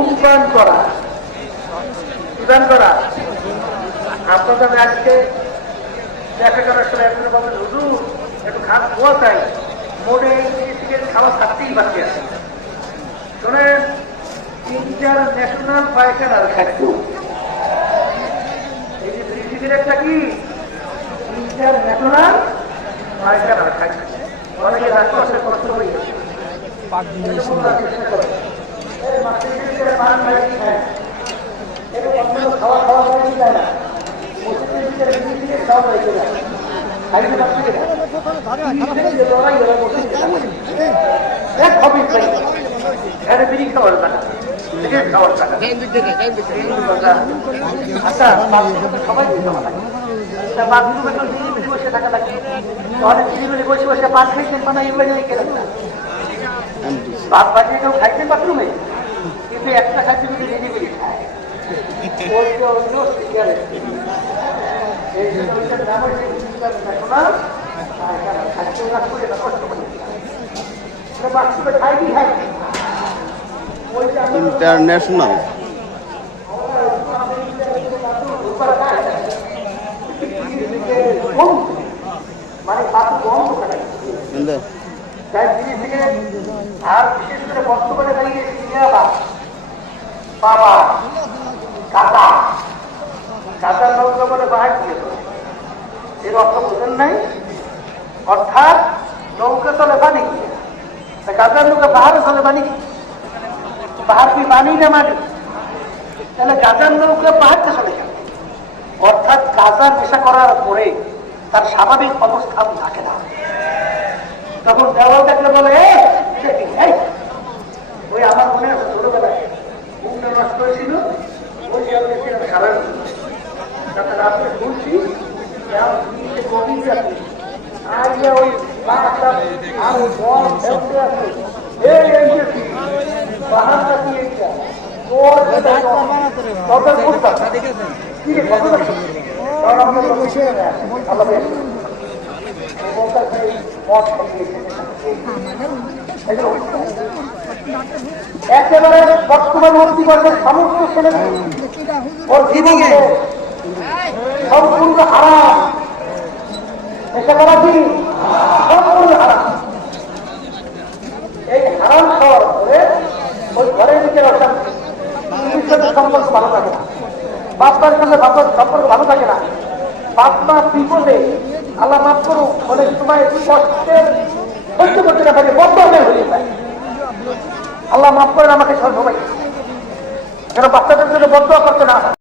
ধূমপান করা সুদান করা। আপনাদের আজকে দেখা করার সময় একজন বলবেন, হুজুর একটু খাস খোয়া চাই, মোড়ে সিগারেট খাওয়া থাকতেই বাকি আছে। শোনেন, ইন্টারন্যাশনাল পায়খানার খাদ্য এই যে বিড়ি সিগারেটটা কি ইন্টারন্যাশনাল পায়খানার খাদ্য। অনেকে রাজপথে কষ্ট করি খাওয়া খাওয়া করে যায় না, খাওয়া হয়েছে না, বিড়ি খাওয়ার কথা, সিগারেট খাওয়ার কথা। আচ্ছা, সবাই বাথরুমে তো নিরিবিলি বসে থাকা লাগে, তাহলে নিরিবিলি বসে বসে পান খাইছেন মানে এগুলো কেন ভাত বাজিয়ে কেউ খাইছেন বাথরুমে, কিন্তু একটা খাদ্য যদি নিরিবিলি খায় ইন্টারন্যাশনাল মানে আর বিশেষ করে বর্তমানে দাঁড়িয়ে বাবা কাদা কাদার নৌকা বলে বাহার দিয়েছে, এর অর্থ বোঝেন নাই? অর্থাৎ নৌকা চলে পানি, কাদার নৌকা পাহাড়ে চলে পানি, পাহাড় কি পানি না মানি? তাহলে গাজার নৌকা পাহাড়টা চলে গেল। অর্থাৎ গাজা নেশা করার পরে তার স্বাভাবিক অবস্থান থাকে না, তখন দেওয়াল দেখলে বলে ওই আমার মনে আছে ছোটবেলায় মুখটা নষ্ট হয়েছিল, ওই সারা রাত্রে শুনছি গভীর রাত্রে ওই আর বল ফেলতে আছে পাহাড়টা কি এইটা একেবারে বর্তমান মন্ত্রীবর্গের সমস্ত ছেলে সম্পূর্ণ হারাম, নেশা করা কি সম্পূর্ণ হারাম। এই হারাম খাওয়ার পরে ওই ঘরের ভিতরে অশান্তি, সম্পর্ক ভালো থাকে না, বাপমার সঙ্গে বাপের সম্পর্ক ভালো থাকে না, বাপমা বিপদে আল্লাহ মাফ করুক অনেক সময় কষ্টের সহ্য করতে না পারে বদ্ধ হয়ে যায়। আল্লাহ মাফ করেন আমাকে সবাই, যেন বাচ্চাদের জন্য বদ্ধ করতে না হয়।